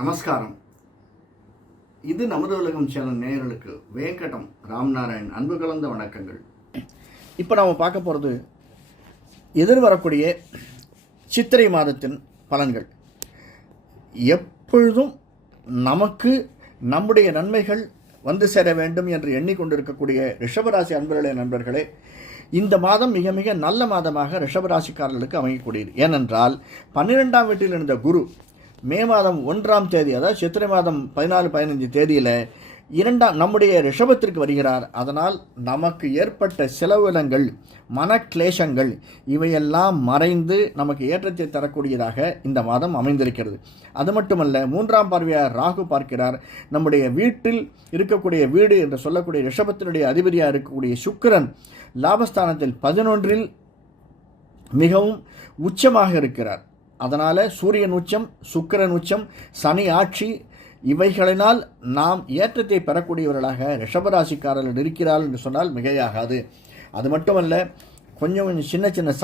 நமஸ்காரம். இது நமது உலகம் சேனல் நேயர்களுக்கு வேங்கடம் ராம்நாராயண் அன்பு கலந்த வணக்கங்கள். இப்போ நாம் பார்க்க போகிறது எதிர்வரக்கூடிய சித்திரை மாதத்தின் பலன்கள். எப்பொழுதும் நமக்கு நம்முடைய நன்மைகள் வந்து சேர வேண்டும் என்று எண்ணிக்கொண்டிருக்கக்கூடிய ரிஷபராசி அன்பர்களே, நண்பர்களே, இந்த மாதம் மிக மிக நல்ல மாதமாக ரிஷபராசிக்காரர்களுக்கு அமையக்கூடியது. ஏனென்றால் 12ஆம் வீட்டில் இருந்த குரு மே மாதம் 1ஆம் தேதி, அதாவது சித்திரை மாதம் 14-15 தேதியில் நம்முடைய ரிஷபத்திற்கு வருகிறார். அதனால் நமக்கு ஏற்பட்ட செலவினங்கள், மனக்லேஷங்கள் இவையெல்லாம் மறைந்து நமக்கு ஏற்றத்தை தரக்கூடியதாக இந்த மாதம் அமைந்திருக்கிறது. அது மட்டுமல்ல, 3ஆம் பார்வையார் ராகு பார்க்கிறார். நம்முடைய வீட்டில் இருக்கக்கூடிய வீடு என்று சொல்லக்கூடிய ரிஷபத்தினுடைய அதிபதியாக இருக்கக்கூடிய சுக்கிரன் லாபஸ்தானத்தில் 11இல் மிகவும் உச்சமாக இருக்கிறார். அதனால் சூரியன் உச்சம், சுக்கிரன் உச்சம், சனி ஆட்சி இவைகளினால் நாம் ஏற்றத்தை பெறக்கூடியவர்களாக ரிஷபராசிக்காரர்கள் இருக்கிறார்கள் என்று சொன்னால் மிகையாகாது. அது மட்டுமல்ல, கொஞ்சம் சின்ன சின்ன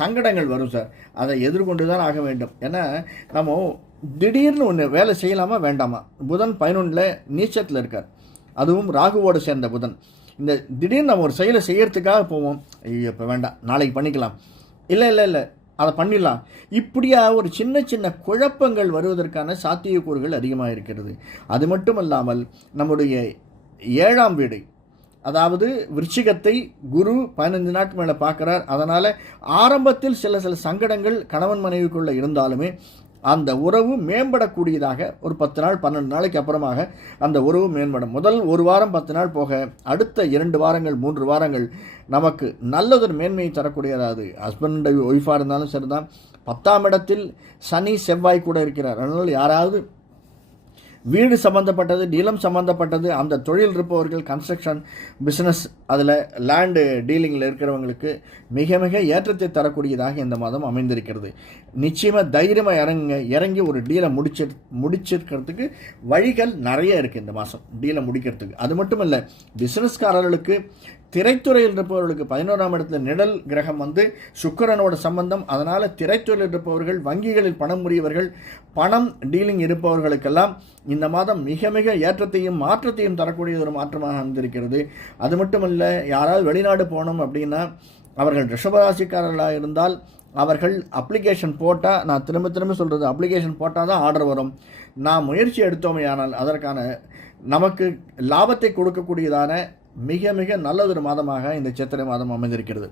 சங்கடங்கள் வரும் சார். அதை எதிர்கொண்டு தான் ஆக வேண்டும். ஏன்னா நம்ம திடீர்னு ஒன்று வேலை செய்யலாமா வேண்டாமா? புதன் 11 நீச்சத்தில் இருக்கார், அதுவும் ராகுவோடு சேர்ந்த புதன். இந்த திடீர்னு நம்ம ஒரு செயலை செய்யறதுக்காக போவோம், ஐயோ இப்போ வேண்டாம், நாளைக்கு பண்ணிக்கலாம், இல்லை அதை பண்ணிடலாம். இப்படியா ஒரு சின்ன சின்ன குழப்பங்கள் வருவதற்கான சாத்தியக்கூறுகள் அதிகமாக இருக்கிறது. அது மட்டுமல்லாமல் நம்முடைய 7ஆம் வீடு, அதாவது விருச்சிகத்தை குரு 15 நாட்கள் மேலே பார்க்குறார். அதனால் ஆரம்பத்தில் சில சங்கடங்கள் கணவன் மனைவிக்குள்ளே இருந்தாலுமே அந்த உறவு மேம்படக்கூடியதாக ஒரு 10 நாள் 12 நாளைக்கு அப்புறமாக அந்த உறவு மேம்படும். முதல் ஒரு வாரம் 10 நாள் போக அடுத்த 2 வாரங்கள் 3 வாரங்கள் நமக்கு நல்லதொரு மேன்மையை தரக்கூடியதாவது. ஹஸ்பண்ட் ஒய்ஃபாக இருந்தாலும் சரிதான். 10ஆம் இடத்தில் சனி செவ்வாய் கூட இருக்கிறார். அதனால் யாராவது வீடு சம்மந்தப்பட்டது, நிலம் சம்மந்தப்பட்டது, அந்த தொழில் இருப்பவர்கள், கன்ஸ்ட்ரக்ஷன் பிஸ்னஸ், அதில் லேண்டு டீலிங்கில் இருக்கிறவங்களுக்கு மிக மிக ஏற்றத்தை தரக்கூடியதாக இந்த மாதம் அமைந்திருக்கிறது. நிச்சயமாக தைரியமாக இறங்கி ஒரு டீலை முடிச்சிருக்கிறதுக்கு வழிகள் நிறைய இருக்குது இந்த மாதம் டீலை முடிக்கிறதுக்கு. அது மட்டும் இல்லை, பிஸ்னஸ்காரர்களுக்கு, திரைத்துறையில் இருப்பவர்களுக்கு 11ஆம் இடத்துல நிழல் கிரகம் வந்து சுக்கிரனோட சம்பந்தம். அதனால் திரைத்துறையில் இருப்பவர்கள், வங்கிகளில் பணம் உரியவர்கள், பணம் டீலிங் இருப்பவர்களுக்கெல்லாம் இந்த மாதம் மிக மிக ஏற்றத்தையும் மாற்றத்தையும் தரக்கூடிய ஒரு மாற்றமாக அமைந்திருக்கிறது. அது மட்டுமல்ல, யாராவது வெளிநாடு போகணும் அப்படின்னா அவர்கள் ரிஷபராசிக்காரர்களாக இருந்தால் அவர்கள் அப்ளிகேஷன் போட்டால், நான் திரும்ப சொல்கிறது, அப்ளிகேஷன் போட்டால் தான் ஆர்டர் வரும். நான் முயற்சி எடுத்தோமே ஆனால் அதற்கான நமக்கு லாபத்தை கொடுக்கக்கூடியதான மிக மிக நல்லதொரு மாதமாக இந்த சித்திரை மாதம் அமைந்திருக்கிறது.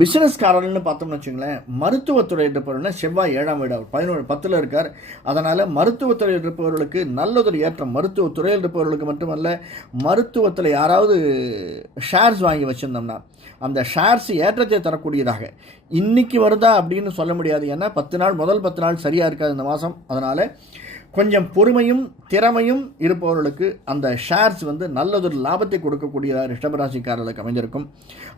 பிஸ்னஸ்காரர்கள்னு பார்த்தோம்னு வச்சுங்களேன், மருத்துவத்துறை இருப்பவர்கள்னா செவ்வாய் 7ஆம் வீடு 11-10 இருக்கார். அதனால் மருத்துவத்துறையில் இருப்பவர்களுக்கு நல்லதொரு ஏற்றம். மருத்துவத்துறையில் இருப்பவர்களுக்கு மட்டுமல்ல, மருத்துவத்தில் யாராவது ஷேர்ஸ் வாங்கி வச்சுருந்தோம்னா அந்த ஷேர்ஸ் ஏற்றத்தை தரக்கூடியதாக இன்றைக்கி வருதா அப்படின்னு சொல்ல முடியாது. ஏன்னா முதல் 10 நாள் சரியாக இருக்காது இந்த மாதம். அதனால் கொஞ்சம் பொறுமையும் திறமையும் இருப்பவர்களுக்கு அந்த ஷேர்ஸ் வந்து நல்லதொரு லாபத்தை கொடுக்கக்கூடியதாக ரிஷபராசிக்காரர்களுக்கு அமைந்திருக்கும்.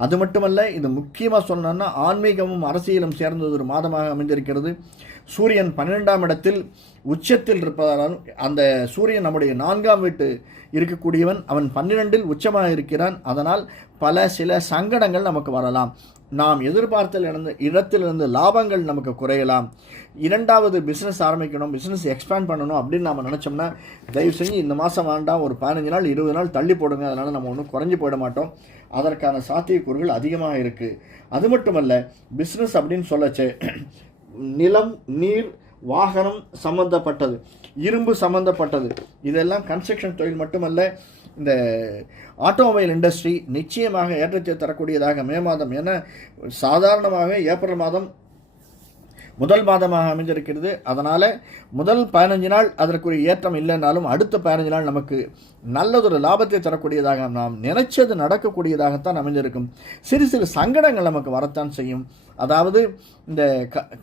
அது மட்டுமல்ல, இது முக்கியமாக சொல்லணும்னா ஆன்மீகமும் அரசியலும் சேர்ந்தது ஒரு மாதமாக அமைந்திருக்கிறது. சூரியன் 12ஆம் இடத்தில் உச்சத்தில் இருப்பதால், அந்த சூரியன் நம்முடைய 4ஆம் வீட்டு இருக்கக்கூடியவன், அவன் 12இல் உச்சமாக இருக்கிறான். அதனால் சில சங்கடங்கள் நமக்கு வரலாம். நாம் எதிர்பார்த்த இடத்திலிருந்து லாபங்கள் நமக்கு குறையலாம். இரண்டாவது பிஸ்னஸ் ஆரம்பிக்கணும், பிஸ்னஸ் எக்ஸ்பேண்ட் பண்ணணும் அப்படின்னு நம்ம நினச்சோம்னா தயவு செஞ்சு இந்த மாதம் வேண்டாம், ஒரு 15 நாள் 20 நாள் தள்ளி போடுங்க. அதனால் நம்ம ஒன்றும் குறைஞ்சி போயிட மாட்டோம். அதற்கான சாத்தியக்கூறுகள் அதிகமாக இருக்குது. அது மட்டுமல்ல, பிஸ்னஸ் அப்படின்னு சொல்லச்சு நிலம், நீர், வாகனம் சம்பந்தப்பட்டது, இரும்பு சம்பந்தப்பட்டது, இதெல்லாம் கன்ஸ்ட்ரக்ஷன் தொழில் மட்டுமல்ல, இந்த ஆட்டோமொபைல் இண்டஸ்ட்ரி நிச்சயமாக ஏற்றத்தை தரக்கூடியதாக மே மாதம். ஏன்னா சாதாரணமாக ஏப்ரல் மாதம் முதல் மாதமாக அமைந்திருக்கிறது. அதனால் முதல் 15 நாள் அதற்குரிய ஏற்றம் இல்லைன்னாலும் அடுத்த 15 நாள் நமக்கு நல்லதொரு லாபத்தை தரக்கூடியதாக, நாம் நினைச்சது நடக்கக்கூடியதாகத்தான் அமைந்திருக்கும். சிறு சங்கடங்கள் நமக்கு வரத்தான் செய்யும். அதாவது இந்த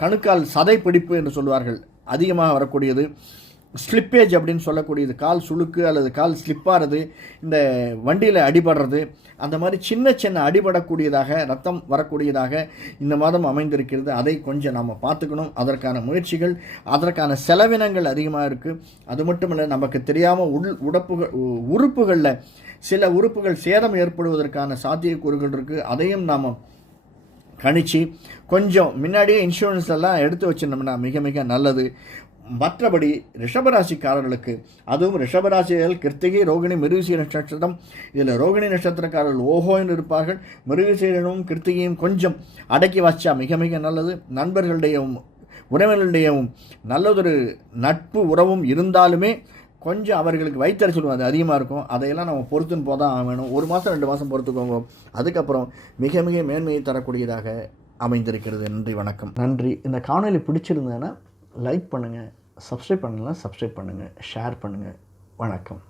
கணுக்கால் சதை பிடிப்பு என்று சொல்வார்கள், அதிகமாக வரக்கூடியது. ஸ்லிப்பேஜ் அப்படின்னு சொல்லக்கூடியது, கால் சுளுக்கு அல்லது கால் ஸ்லிப்பாகிறது, இந்த வண்டியில் அடிபடுறது, அந்த மாதிரி சின்ன அடிபடக்கூடியதாக, ரத்தம் வரக்கூடியதாக இந்த மாதம் அமைந்திருக்கிறது. அதை கொஞ்சம் நாம் பார்த்துக்கணும். அதற்கான முயற்சிகள், அதற்கான செலவினங்கள் அதிகமாக இருக்குது. அது மட்டும் இல்லை, நமக்கு தெரியாமல் உறுப்புகளில் சில உறுப்புகள் சேதம் ஏற்படுவதற்கான சாத்தியக்கூறுகள் இருக்குது. அதையும் நாம் கணிச்சு கொஞ்சம் முன்னாடியே இன்சூரன்ஸ் எல்லாம் எடுத்து வச்சிருந்தோம்னா மிக மிக நல்லது. மற்றபடி ரிஷபராசிக்காரர்களுக்கு, அதுவும் ரிஷபராசிகள் கிருத்திகை, ரோகிணி, மிருகசீர நட்சத்திரம். இதில் ரோகிணி நட்சத்திரக்காரர்கள் ஓஹோன்னு இருப்பார்கள். மிருகசீரனும் கிருத்திகையும் கொஞ்சம் அடக்கி வச்சா மிக மிக நல்லது. நண்பர்களுடையவும் உறவினர்களுடையவும் நல்லதொரு நட்பு உறவும் இருந்தாலுமே கொஞ்சம் அவர்களுக்கு வயிற்றுச்சல் அது அதிகமாக இருக்கும். அதையெல்லாம் நம்ம பொறுத்துன்னு போதான் வேணும். 1 மாதம் 2 மாதம் பொறுத்துக்கோங்க. அதுக்கப்புறம் மிக மிக மேன்மையை தரக்கூடியதாக அமைந்திருக்கிறது. நன்றி, வணக்கம். நன்றி. இந்த காணொலி பிடிச்சிருந்தேன்னா லைக் பண்ணுங்கள், சப்ஸ்கிரைப் பண்ணலாம் சப்ஸ்கிரைப் பண்ணுங்கள், ஷேர் பண்ணுங்கள். வணக்கம்.